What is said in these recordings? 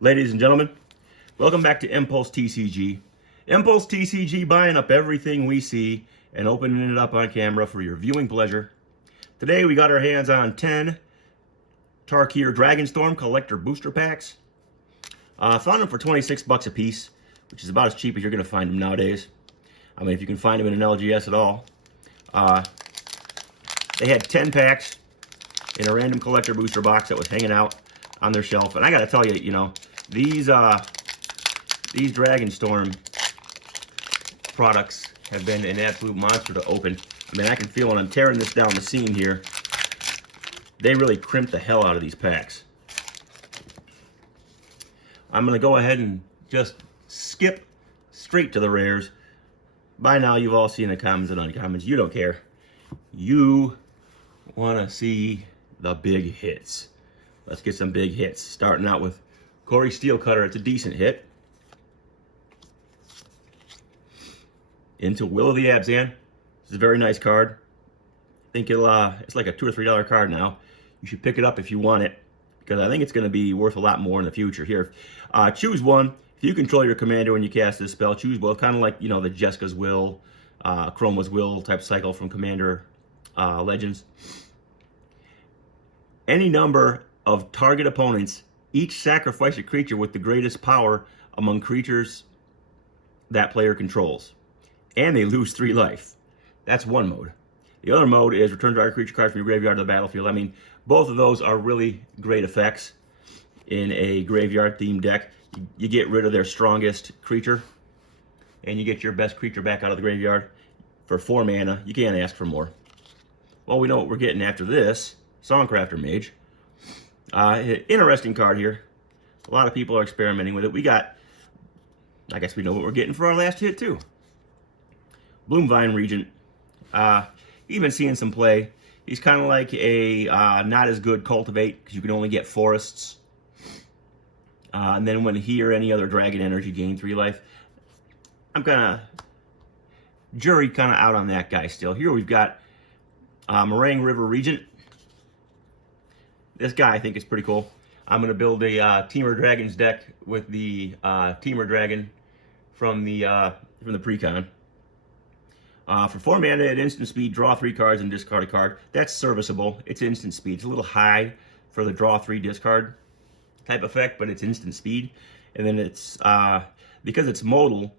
Ladies and gentlemen, welcome back to Impulse TCG. Impulse TCG buying up everything we see and opening it up on camera for your viewing pleasure. Today we got our hands on 10 Tarkir Dragonstorm Collector Booster Packs. Found them for 26 bucks a piece, which is about as cheap as you're going to find them nowadays. I mean, if you can find them in an LGS at all. They had 10 packs in a random collector booster box that was hanging out on their shelf. And I got to tell you, you know, these Dragonstorm products have been an absolute monster to open. I mean, I can feel when I'm tearing this down the seam here, they really crimped the hell out of these packs. I'm going to go ahead and just skip straight to the rares. By now, you've all seen the commons and uncommons. You don't care. You want to see the big hits. Let's get some big hits. Starting out with Corey Steelcutter. It's a decent hit. Into Will of the Abzan. This is a very nice card. I think it's like a $2 or $3 card now. You should pick it up if you want it, because I think it's going to be worth a lot more in the future. Here, choose one. If you control your commander when you cast this spell, choose Will. Kind of like, you know, the Jeska's Will, Chroma's Will type cycle from Commander Legends. Any number of target opponents each sacrifice a creature with the greatest power among creatures that player controls, and they lose 3 life. That's one mode. The other mode is return target creature card from your graveyard to the battlefield. I mean, both of those are really great effects in a graveyard themed deck. You get rid of their strongest creature, and you get your best creature back out of the graveyard for 4 mana. You can't ask for more. Well, we know what we're getting after this. Songcrafter Mage. Interesting card here. A lot of people are experimenting with it. We got, I guess we know what we're getting for our last hit too. Bloomvine Regent. You've been seeing some play. He's kind of like a not as good Cultivate, because you can only get forests. And then when he or any other dragon energy gain 3 life. I'm kind of jury kind of out on that guy still. Here we've got Meringue River Regent. This guy I think is pretty cool. I'm going to build a Temur Dragons deck with the Temur Dragon from the Precon. For 4 mana at instant speed, draw 3 cards and discard a card. That's serviceable. It's instant speed. It's a little high for the draw 3 discard type effect, but it's instant speed. And then it's, because it's modal,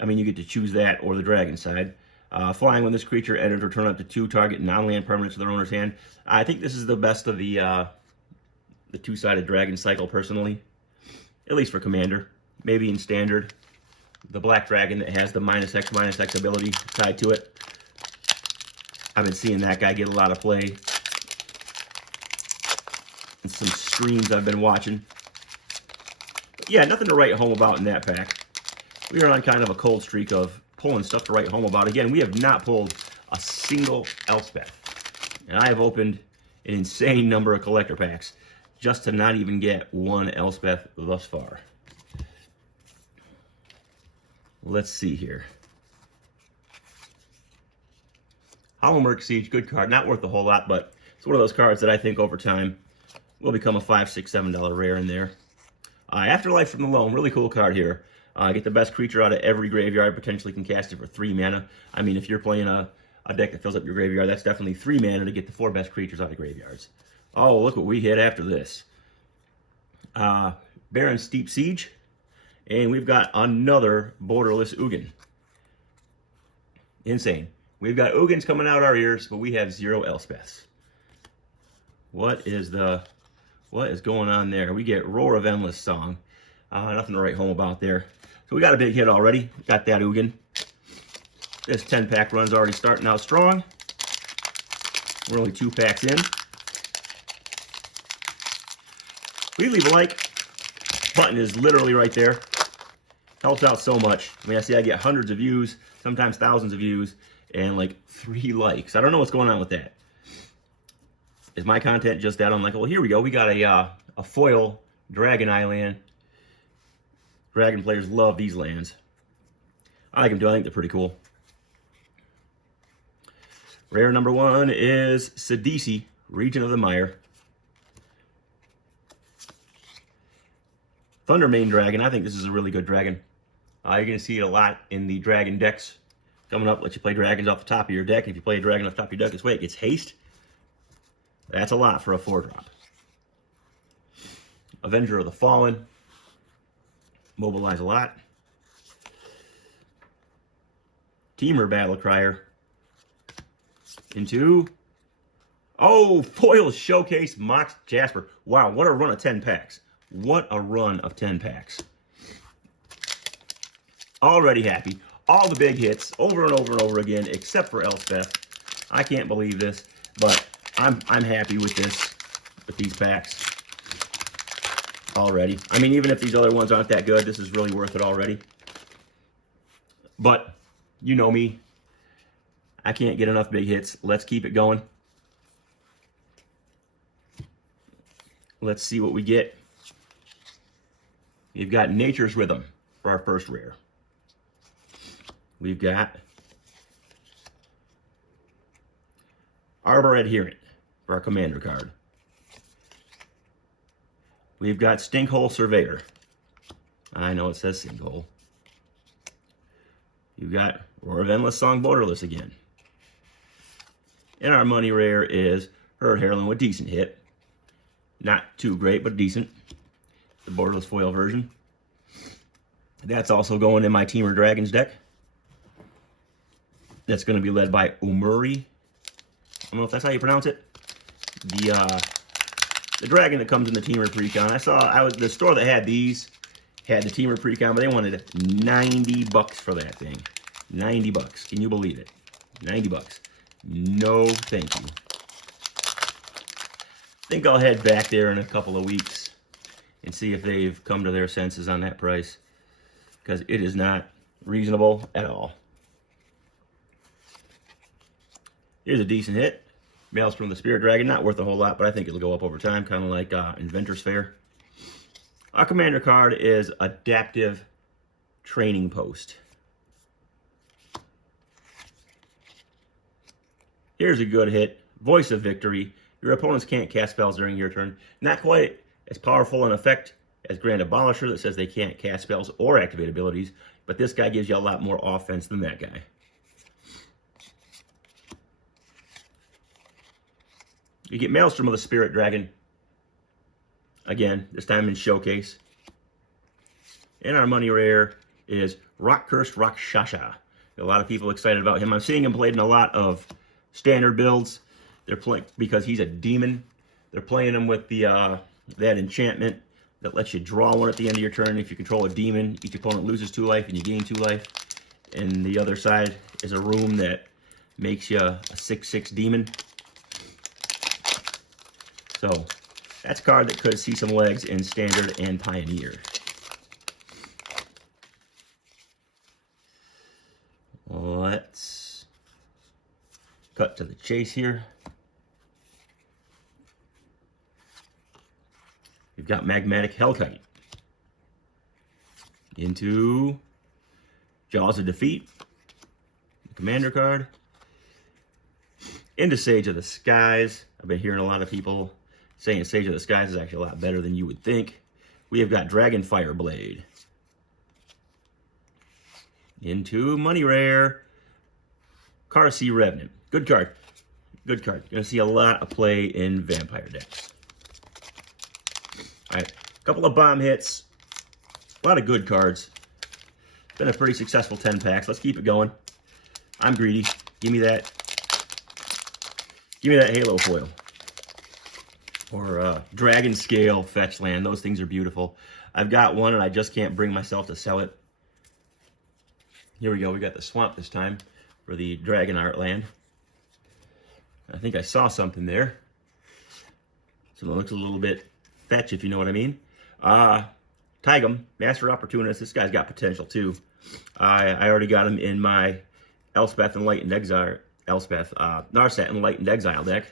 I mean, you get to choose that or the dragon side. Flying, when this creature enters, return up to 2 target non-land permanents to their owner's hand. I think this is the best of the 2-sided dragon cycle, personally. At least for Commander. Maybe in Standard. The black dragon that has the -X ability tied to it. I've been seeing that guy get a lot of play. And some streams I've been watching. But yeah, nothing to write home about in that pack. We are on kind of a cold streak of pulling stuff to write home about. Again, we have not pulled a single Elspeth. And I have opened an insane number of collector packs just to not even get one Elspeth thus far. Let's see here. Hollow Merc Siege, good card. Not worth a whole lot, but it's one of those cards that I think over time will become a $5, $6, $7 rare in there. Afterlife from the Loam, really cool card here. Get the best creature out of every graveyard, potentially can cast it for 3 mana. I mean, if you're playing a deck that fills up your graveyard, that's definitely 3 mana to get the 4 best creatures out of graveyards. Oh, look what we hit after this. Baron Steep Siege. And we've got another Borderless Ugin. Insane. We've got Ugins coming out our ears, but we have 0 Elspeths. What is going on there? We get Roar of Endless Song. Nothing to write home about there. So we got a big hit already. Got that Ugin. This 10-pack run's already starting out strong. We're only 2 packs in. Please leave a like. Button is literally right there. Helps out so much. I mean, I see I get hundreds of views, sometimes thousands of views, and like 3 likes. I don't know what's going on with that. Is my content just that? I'm like, well, here we go. We got a foil Dragon Island. Dragon players love these lands. I like them too. I think they're pretty cool. Rare number 1 is Sidisi, Regent of the Mire. Thundermane Dragon. I think this is a really good dragon. You're going to see it a lot in the dragon decks coming up. Let you play dragons off the top of your deck. If you play a dragon off the top of your deck this way, it gets haste. That's a lot for a 4-drop. Avenger of the Fallen. Mobilize a lot. Temur Battlecrier. Into... Oh, foil showcase Mox Jasper. Wow, what a run of 10 packs. What a run of 10 packs. Already happy. All the big hits over and over and over again, except for Elspeth. I can't believe this, but I'm happy with this, with these packs already. I mean, even if these other ones aren't that good, this is really worth it already. But you know me. I can't get enough big hits. Let's keep it going. Let's see what we get. We've got Nature's Rhythm for our first rare. We've got Arbor Adherent for our commander card. We've got Stinkhole Surveyor. I know it says Sinkhole. You've got Roar of Endless Song Borderless again. And our money rare is Herd Heirloom with decent hit. Not too great, but decent. The borderless foil version. That's also going in my Temur Dragons deck. That's going to be led by Umuri. I don't know if that's how you pronounce it. The dragon that comes in the Temur Precon. The store that had these had the Temur Precon, but they wanted $90 for that thing. $90. Can you believe it? $90. No, thank you. I think I'll head back there in a couple of weeks and see if they've come to their senses on that price, because it is not reasonable at all. Here's a decent hit. Maelstrom the Spirit Dragon. Not worth a whole lot, but I think it'll go up over time, kind of like Inventor's Fair. Our commander card is Adaptive Training Post. Here's a good hit. Voice of Victory. Your opponents can't cast spells during your turn. Not quite as powerful an effect as Grand Abolisher that says they can't cast spells or activate abilities, but this guy gives you a lot more offense than that guy. You get Maelstrom of the Spirit Dragon. Again, this time in Showcase. And our money rare is Rock Cursed Rakshasa. A lot of people excited about him. I'm seeing him played in a lot of standard builds. They're playing because he's a demon. They're playing him with the that enchantment that lets you draw one at the end of your turn. If you control a demon, each opponent loses 2 life and you gain 2 life. And the other side is a room that makes you a 6/6 demon. So that's a card that could see some legs in Standard and Pioneer. Let's cut to the chase here. We've got Magmatic Hellkite. Into Jaws of Defeat, the commander card. Into Sage of the Skies. I've been hearing a lot of people saying Sage of the Skies is actually a lot better than you would think. We have got Dragonfire Blade. Into money rare, Karsi Revenant. Good card. Good card. You're going to see a lot of play in Vampire decks. All right, a couple of bomb hits. A lot of good cards. Been a pretty successful 10 packs. Let's keep it going. I'm greedy. Give me that. Give me that Halo foil. Or Dragon Scale Fetch Land. Those things are beautiful. I've got one and I just can't bring myself to sell it. Here we go. We got the Swamp this time for the Dragon Art Land. I think I saw something there. So it looks a little bit fetch, if you know what I mean. Taigam, Master Opportunist. This guy's got potential too. I already got him in my Elspeth Enlightened Exile. Narset Enlightened Exile deck.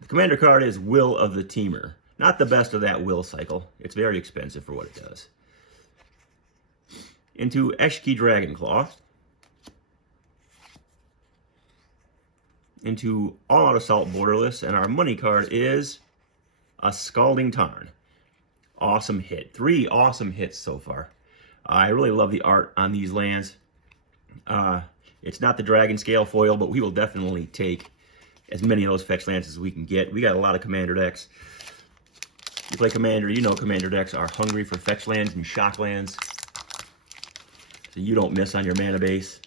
The commander card is Will of the Temur. Not the best of that Will cycle. It's very expensive for what it does. Into Eshki Dragonclaw. Into All Out Assault Borderless. And our money card is a Scalding Tarn. Awesome hit. 3 awesome hits so far. I really love the art on these lands. It's not the Dragon Scale foil, but we will definitely take as many of those fetch lands as we can get. We got a lot of Commander decks. If you play Commander, you know Commander decks are hungry for fetch lands and shock lands. So you don't miss on your mana base.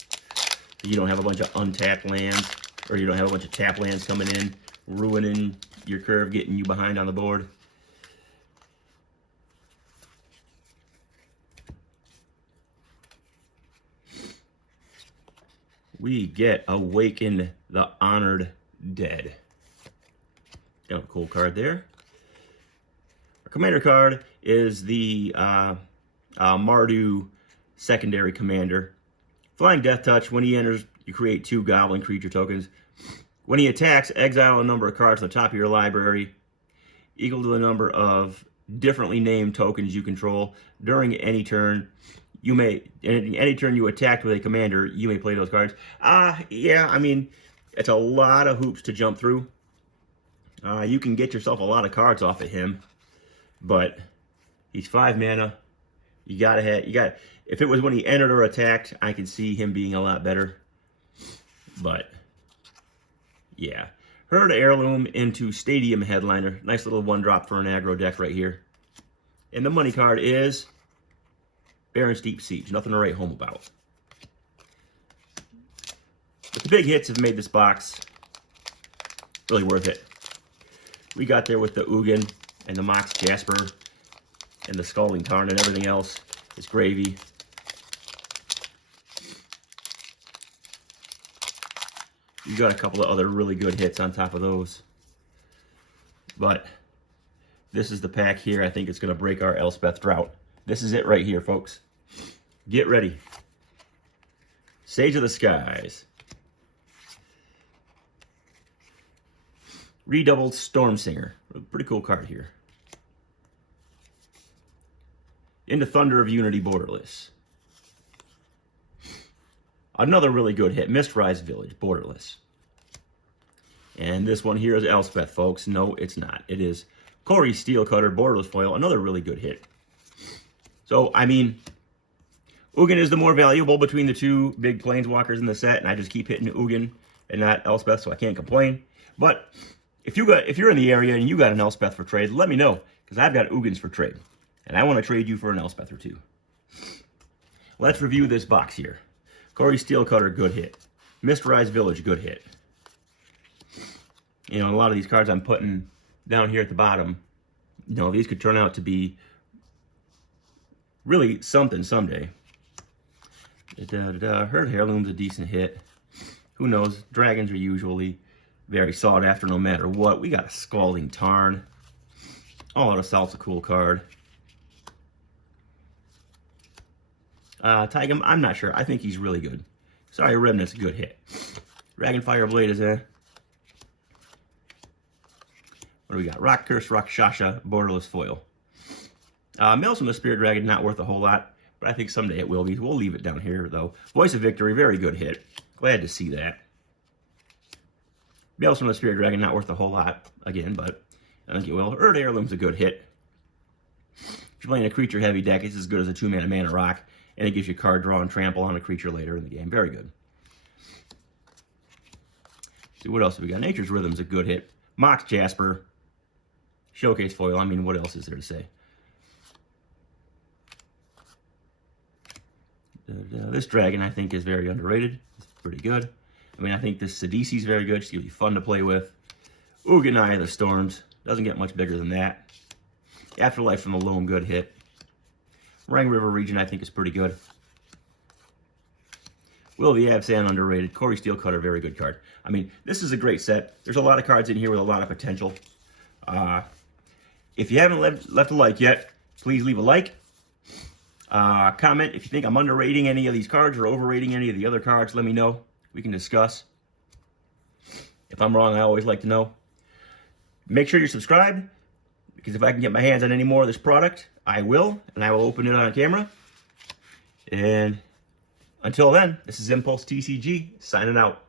So you don't have a bunch of untapped lands, or you don't have a bunch of tap lands coming in, ruining your curve, getting you behind on the board. We get Awaken the Honored Dead. Got a cool card there. Our commander card is the Mardu secondary commander. Flying Death Touch. When he enters, you create 2 goblin creature tokens. When he attacks, exile a number of cards from the top of your library equal to the number of differently named tokens you control. During any turn, any turn you attacked with a commander, you may play those cards. Yeah, I mean, it's a lot of hoops to jump through. You can get yourself a lot of cards off of him, but he's 5 mana. If it was when he entered or attacked, I could see him being a lot better. But yeah, Herd Heirloom into Stadium Headliner. Nice little 1-drop for an aggro deck right here. And the money card is Baron's Deep Siege. Nothing to write home about. But the big hits have made this box really worth it. We got there with the Ugin and the Mox Jasper and the Scalding Tarn, and everything else is gravy. You got a couple of other really good hits on top of those. But this is the pack here. I think it's going to break our Elspeth drought. This is it right here, folks. Get ready. Sage of the Skies. Redoubled Stormsinger. A pretty cool card here. Into Thunder of Unity Borderless. Another really good hit. Mistrise Village Borderless. And this one here is Elspeth, folks. No, it's not. It is Kori Steelcutter Borderless Foil. Another really good hit. So, I mean, Ugin is the more valuable between the 2 big planeswalkers in the set, and I just keep hitting Ugin and not Elspeth, so I can't complain. But if you're in the area and you got an Elspeth for trade, let me know, because I've got Ugins for trade, and I want to trade you for an Elspeth or 2. Let's review this box here. Kori Steelcutter, good hit. Mistrise Village, good hit. You know, a lot of these cards I'm putting down here at the bottom, you know, these could turn out to be really something someday. Herd Heirloom's a decent hit. Who knows? Dragons are usually very sought after no matter what. We got a Scalding Tarn. All Out Assault's a cool card. Taigam, I'm not sure. I think he's really good. Sorry, Remnant's a good hit. Dragonfire Blade is a... What do we got? Rock Curse, Rakshasa, Borderless Foil. Maelstrom the Spirit Dragon, not worth a whole lot, but I think someday it will be. We'll leave it down here, though. Voice of Victory, very good hit. Glad to see that. Maelstrom the Spirit Dragon, not worth a whole lot, again, but I think it will. Herd Heirloom's a good hit. If you're playing a creature-heavy deck, it's as good as a 2-mana Mana Rock, and it gives you card draw and trample on a creature later in the game. Very good. Let's see, what else have we got? Nature's Rhythm's a good hit. Mox Jasper. Showcase Foil. I mean, what else is there to say? This dragon, I think, is very underrated. It's pretty good. I mean, I think this Sidisi's very good. She's going to be fun to play with. Ugin Eye of the Storms. Doesn't get much bigger than that. Afterlife from the Loam, good hit. Rang River Region, I think, is pretty good. Will of the Absan, underrated. Kori Steelcutter, very good card. I mean, this is a great set. There's a lot of cards in here with a lot of potential. If you haven't left a like yet, please leave a like. Comment if you think I'm underrating any of these cards or overrating any of the other cards. Let me know. We can discuss. If I'm wrong, I always like to know. Make sure you're subscribed, because if I can get my hands on any more of this product, I will, and I will open it on camera. And until then, this is Impulse TCG, signing out.